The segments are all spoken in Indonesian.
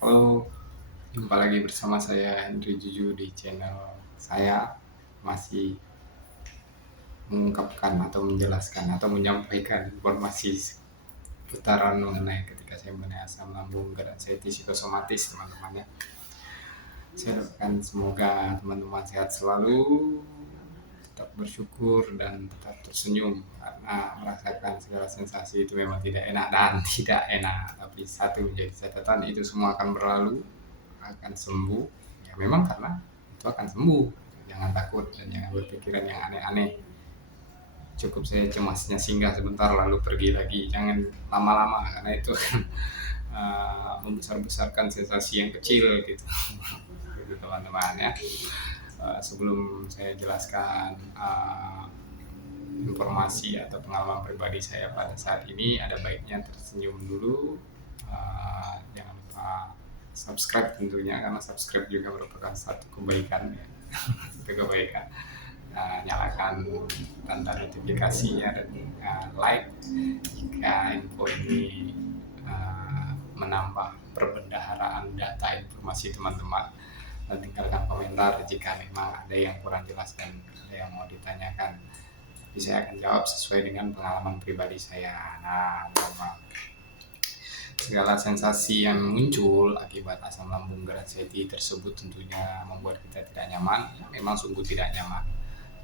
Halo, jumpa lagi bersama saya Henry Juju di channel saya. Masih mengungkapkan atau menjelaskan atau menyampaikan informasi putaran mengenai ketika saya mengenai asam lambung dan anxiety psikosomatis, teman-teman ya. Saya doakan semoga teman-teman sehat selalu, tetap bersyukur dan tetap tersenyum karena merasakan segala sensasi itu memang tidak enak dan tidak enak. Tapi satu menjadi catatan, itu semua akan berlalu, akan sembuh. Ya memang karena itu akan sembuh. Jangan takut dan jangan berpikiran yang aneh-aneh. Cukup saya cemasnya singgah sebentar lalu pergi lagi. Jangan lama-lama karena itu membesar-besarkan sensasi yang kecil gitu. Gitu teman-teman ya. Sebelum saya jelaskan informasi atau pengalaman pribadi saya pada saat ini, ada baiknya tersenyum dulu. Jangan lupa subscribe tentunya, karena subscribe juga merupakan satu kebaikan ya. Satu kebaikan. Nyalakan tanda notifikasinya dan like jika info ini menambah perbendaharaan data informasi teman-teman, dan tinggalkan komentar jika memang ada yang kurang jelas dan ada yang mau ditanyakan. Jadi saya akan jawab sesuai dengan pengalaman pribadi saya. Nah, segala sensasi yang muncul akibat asam lambung anxiety tersebut tentunya membuat kita tidak nyaman. Memang sungguh tidak nyaman.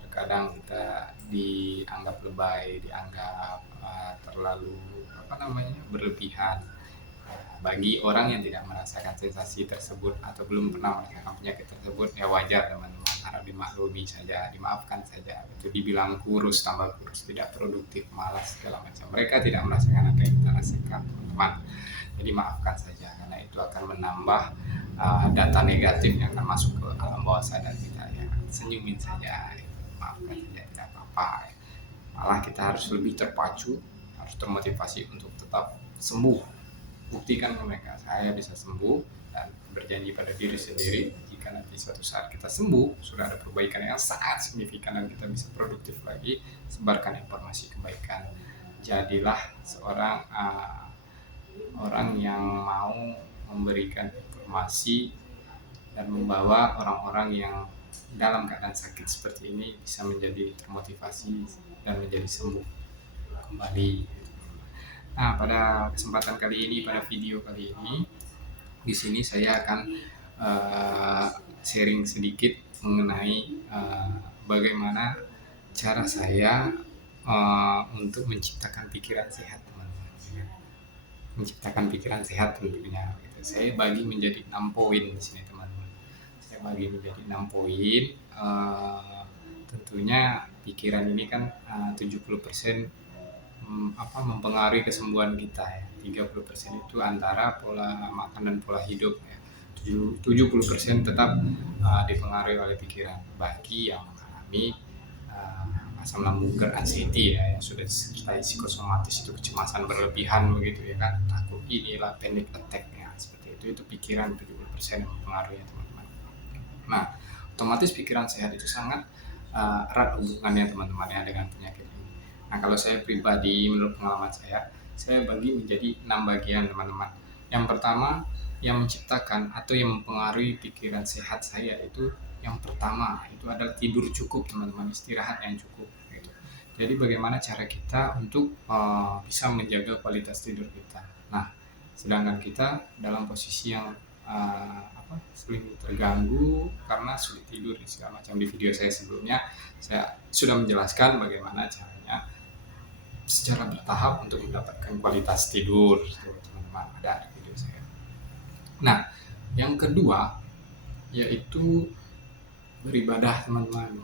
Terkadang kita dianggap lebay, dianggap terlalu berlebihan. Bagi orang yang tidak merasakan sensasi tersebut atau belum pernah merasakan penyakit tersebut, ya wajar teman-teman, harap dimaklumi saja, dimaafkan saja. Itu dibilang kurus, tambah kurus, tidak produktif, malas, segala macam. Mereka tidak merasakan apa yang kita rasakan, teman-teman. Jadi maafkan saja, karena itu akan menambah data negatif yang akan masuk ke alam bawah sadar kita. Ya. Senyumin saja, maafkan saja, tidak apa-apa. Malah kita harus lebih terpacu, harus termotivasi untuk tetap sembuh. Buktikan ke mereka, saya bisa sembuh, dan berjanji pada diri sendiri jika nanti suatu saat kita sembuh, sudah ada perbaikan yang sangat signifikan dan kita bisa produktif lagi. Sebarkan informasi kebaikan, jadilah seorang orang yang mau memberikan informasi dan membawa orang-orang yang dalam keadaan sakit seperti ini bisa menjadi termotivasi dan menjadi sembuh kembali. Nah, pada kesempatan kali ini, pada video kali ini, di sini saya akan sharing sedikit mengenai bagaimana cara saya untuk menciptakan pikiran sehat, teman-teman. Menciptakan pikiran sehat tentunya. Gitu. Saya bagi menjadi 6 poin di sini, teman-teman. Saya bagi menjadi 6 poin. Tentunya pikiran ini kan 70% mempengaruhi kesembuhan kita ya. 30% itu antara pola makan dan pola hidup ya. 70% tetap dipengaruhi oleh pikiran. Bagi yang mengalami asam lambung anxiety ya, yang sudah disertai psikosomatis, itu kecemasan berlebihan begitu ya kan, takut inilah, panic attack ya, seperti itu pikiran 70% yang mempengaruhi ya teman-teman. Nah, otomatis pikiran sehat itu sangat erat hubungannya teman-teman ya dengan penyakit ini. Nah, kalau saya pribadi, menurut pengalaman saya bagi menjadi 6 bagian teman-teman. Yang pertama, yang menciptakan atau yang mempengaruhi pikiran sehat saya itu, yang pertama itu adalah tidur cukup teman-teman, istirahat yang cukup gitu. Jadi bagaimana cara kita untuk bisa menjaga kualitas tidur kita. Nah, sedangkan kita dalam posisi yang sering terganggu karena sulit tidur segala macam. Di video saya sebelumnya saya sudah menjelaskan bagaimana caranya secara bertahap untuk mendapatkan kualitas tidur, teman-teman, ada di video saya. Nah, yang kedua yaitu beribadah, teman-teman.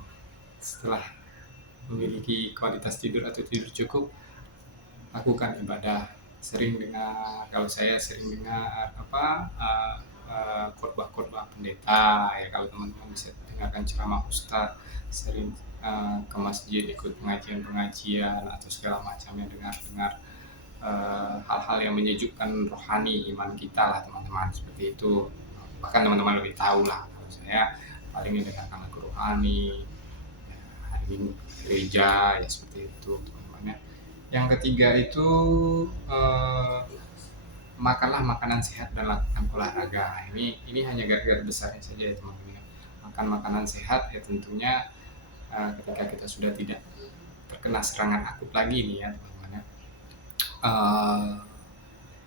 Setelah memiliki kualitas tidur atau tidur cukup, lakukan ibadah. Sering dengar, kalau saya sering dengar khotbah pendeta ya, kalau teman-teman bisa dengarkan ceramah ustadz, sering ke masjid ikut pengajian atau segala macamnya, dengar hal-hal yang menyejukkan rohani iman kita lah teman-teman, seperti itu. Bahkan teman-teman lebih tahu lah, kalau saya paling mendengarkan lagu rohani ya, hari minggu gereja ya, seperti itu teman-teman ya. Yang ketiga itu makanlah makanan sehat dan lakukan olahraga. Ini hanya garis besarnya saja ya teman-teman. Makan makanan sehat ya tentunya ketika kita sudah tidak terkena serangan akut lagi nih ya teman-teman ya. Eh,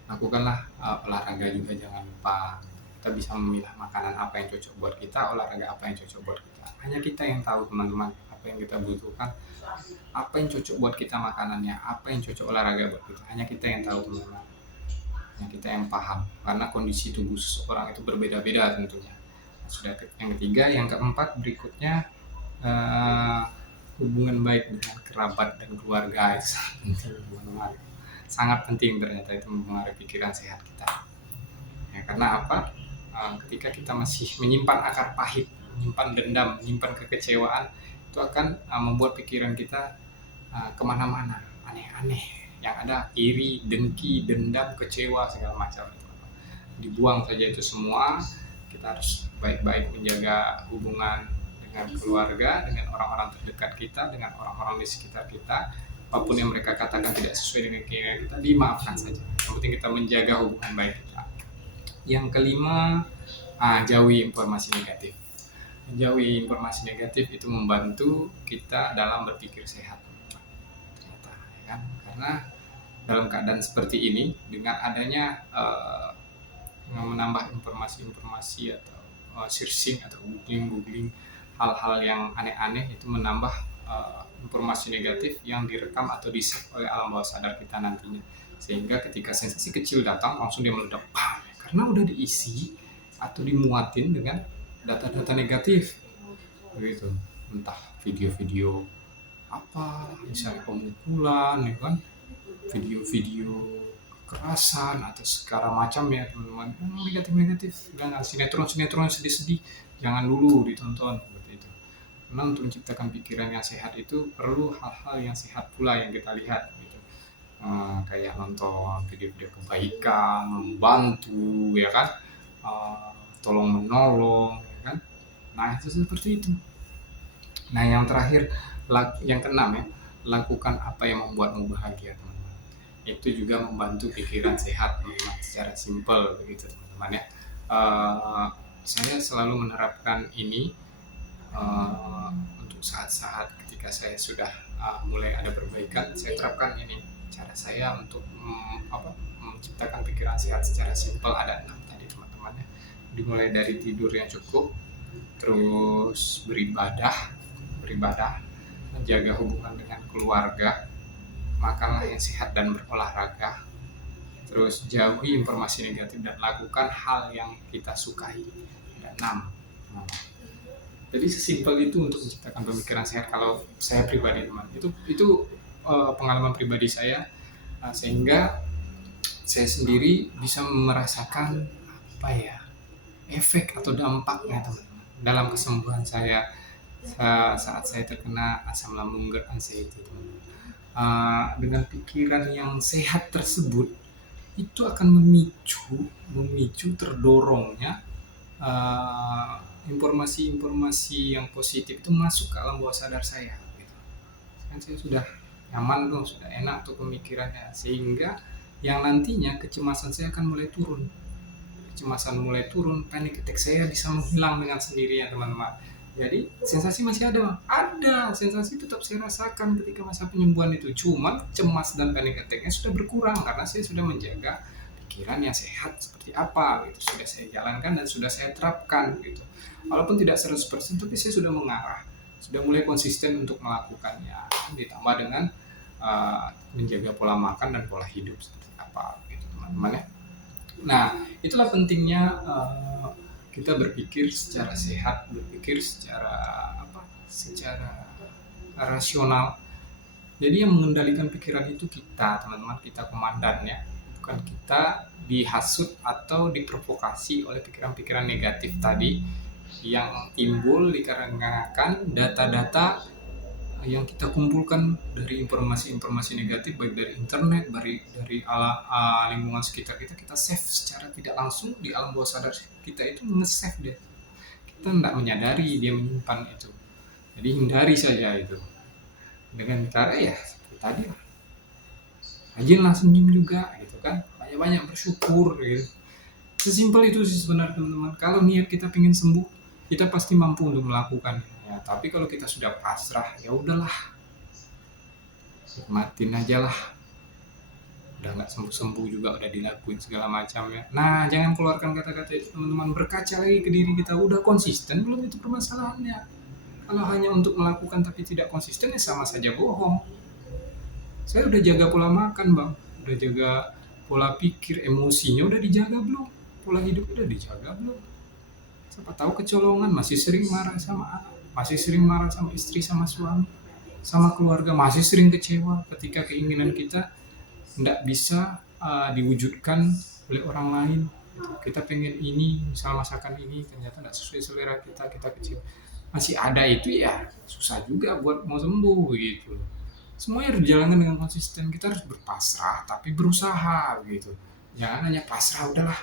Lakukanlah olahraga juga, jangan lupa. Kita bisa memilah makanan apa yang cocok buat kita, olahraga apa yang cocok buat kita. Hanya kita yang tahu teman-teman apa yang kita butuhkan, apa yang cocok buat kita makanannya, apa yang cocok olahraga buat kita. Hanya kita yang tahu teman-teman, hanya kita yang paham, karena kondisi tubuh seseorang itu berbeda-beda tentunya. Sudah yang ketiga, yang keempat berikutnya, eh, hubungan baik dengan kerabat dan keluarga itu sangat penting teman-teman. Sangat penting ternyata itu mempengaruhi pikiran sehat kita. Ya, karena apa? Ketika kita masih menyimpan akar pahit, menyimpan dendam, menyimpan kekecewaan, itu akan membuat pikiran kita kemana-mana, aneh-aneh. Yang ada iri, dengki, dendam, kecewa, segala macam. Dibuang saja itu semua. Kita harus baik-baik menjaga hubungan dengan keluarga, dengan orang-orang terdekat kita, dengan orang-orang di sekitar kita. Apapun yang mereka katakan tidak sesuai dengan keinginan kita, dimaafkan saja. Yang penting kita menjaga hubungan baik kita. Yang kelima, jauhi informasi negatif. Menjauhi informasi negatif itu membantu kita dalam berpikir sehat. Ternyata, ya kan? Karena dalam keadaan seperti ini, dengan adanya menambah informasi-informasi atau searching atau googling hal-hal yang aneh-aneh, itu menambah informasi negatif yang direkam atau di-save oleh alam bawah sadar kita nantinya, sehingga ketika sensasi kecil datang langsung dia meledak, karena udah diisi atau dimuatin dengan data-data negatif begitu, entah video-video apa misalnya pemukulan ya kan, video-video kekerasan atau segala macam ya teman-teman, negatif-negatif. Jangan sinetron-sinetron sedih-sedih, jangan dulu ditonton seperti itu. Karena untuk menciptakan pikiran yang sehat itu perlu hal-hal yang sehat pula yang kita lihat gitu. Kayak nonton video-video kebaikan, membantu ya kan, tolong menolong ya kan. Nah itu seperti itu. Nah yang terakhir, yang keenam ya, lakukan apa yang membuatmu bahagia teman-teman. Itu juga membantu pikiran sehat teman-teman, secara simpel begitu teman-teman ya. Saya selalu menerapkan ini untuk saat-saat ketika saya sudah mulai ada perbaikan. Saya terapkan ini cara saya untuk menciptakan pikiran sehat secara simpel. Ada 6 tadi teman-teman ya. Dimulai dari tidur yang cukup, terus beribadah, menjaga hubungan dengan keluarga, makanlah yang sehat dan berolahraga, terus jauhi informasi negatif dan lakukan hal yang kita sukai. Ada 6. Jadi sesimpel itu untuk menciptakan pemikiran sehat kalau saya pribadi teman. Itu pengalaman pribadi saya, sehingga saya sendiri bisa merasakan apa ya, efek atau dampaknya teman-teman dalam kesembuhan saya saat saya terkena asam lambung GERD anxiety teman-teman. Dengan pikiran yang sehat tersebut itu akan memicu terdorongnya informasi-informasi yang positif itu masuk ke alam bawah sadar saya gitu. Kan saya sudah nyaman tuh, sudah enak tuh pemikirannya, sehingga yang nantinya kecemasan saya akan mulai turun. Panic attack saya bisa menghilang dengan sendirinya teman-teman. Jadi sensasi masih ada sensasi tetap saya rasakan ketika masa penyembuhan itu, cuman cemas dan panic attack-nya sudah berkurang karena saya sudah menjaga pikiran yang sehat seperti apa gitu, sudah saya jalankan dan sudah saya terapkan gitu. Walaupun tidak 100% tapi saya sudah mengarah, sudah mulai konsisten untuk melakukannya, ditambah dengan menjaga pola makan dan pola hidup seperti apa gitu teman-teman ya. Nah itulah pentingnya kita berpikir secara sehat, berpikir secara rasional. Jadi yang mengendalikan pikiran itu kita teman-teman, kita komandannya, bukan kita dihasut atau diprovokasi oleh pikiran-pikiran negatif tadi yang timbul dikarenakan data-data yang kita kumpulkan dari informasi-informasi negatif, baik dari internet, dari lingkungan sekitar kita save secara tidak langsung di alam bawah sadar kita, itu nge-save deh. Kita tidak menyadari dia menyimpan itu. Jadi hindari saja itu dengan cara ya seperti tadi lah, rajinlah senyum juga gitu kan, banyak banyak bersyukur gitu. Sesimpel itu sih sebenarnya teman-teman. Kalau niat kita pengen sembuh, kita pasti mampu untuk melakukannya. Ya, tapi kalau kita sudah pasrah, ya udahlah, nikmatin aja lah. Udah nggak sembuh-sembuh juga udah dilakuin segala macam ya. Nah, jangan keluarkan kata-kata itu teman-teman. Berkaca lagi ke diri kita, udah konsisten belum itu permasalahannya. Kalau hanya untuk melakukan tapi tidak konsisten ya sama saja bohong. Saya udah jaga pola makan bang, udah jaga pola pikir, emosinya udah dijaga belum, pola hidup udah dijaga belum. Siapa tahu kecolongan, masih sering marah sama anak, masih sering marah sama istri, sama suami, sama keluarga, masih sering kecewa ketika keinginan kita tidak bisa diwujudkan oleh orang lain. Kita pengen ini, misal masakan ini ternyata tidak sesuai selera kita, kita kecewa. Masih ada itu ya susah juga buat mau sembuh gitu. Semuanya harus dijalankan dengan konsisten. Kita harus berpasrah tapi berusaha gitu. Jangan hanya pasrah udahlah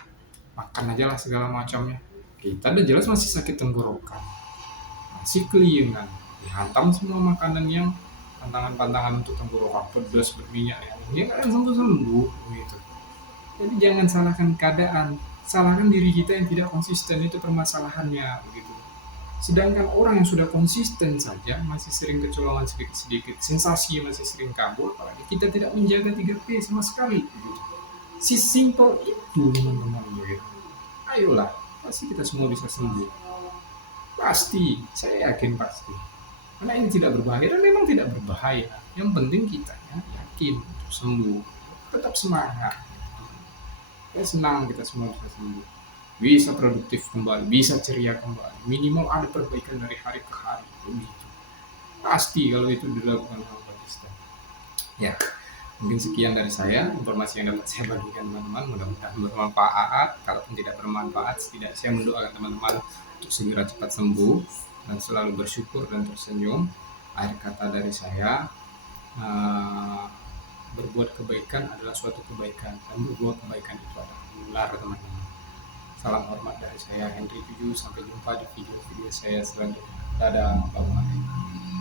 makan aja lah segala macamnya. Kita udah jelas masih sakit tenggorokan, masih kelingan, dihantam semua makanan yang pantangan-pantangan untuk tenggorokan pedas berminyak ya. Ini kan sembuh-sembuh gitu. Jadi jangan salahkan keadaan, salahkan diri kita yang tidak konsisten, itu permasalahannya begitu. Sedangkan orang yang sudah konsisten saja masih sering kecolongan sedikit-sedikit, sensasi masih sering kabur, apalagi kita tidak menjaga 3P sama sekali. Gitu. Si simple itu teman-teman. Gitu. Ayolah, pasti kita semua bisa sembuh. Pasti, saya yakin pasti. Karena ini tidak berbahaya dan memang tidak berbahaya. Yang penting kita ya, yakin untuk sembuh, tetap semangat. Saya senang kita semua bisa sembuh. Bisa produktif kembali, bisa ceria kembali. Minimal ada perbaikan dari hari ke hari. Begitu. Pasti kalau itu dilakukan dengan konsisten. Ya, mungkin sekian dari saya, informasi yang dapat saya bagikan teman-teman. Mudah-mudahan bermanfaat. Kalaupun tidak bermanfaat, setidaknya saya mendoakan teman-teman untuk segera cepat sembuh dan selalu bersyukur dan tersenyum. Akhir kata dari saya, berbuat kebaikan adalah suatu kebaikan dan berbuat kebaikan itu adalah menular teman-teman. Salam hormat dari saya Henry 7. Sampai jumpa di video-video saya selanjutnya. Dadah, bye-bye.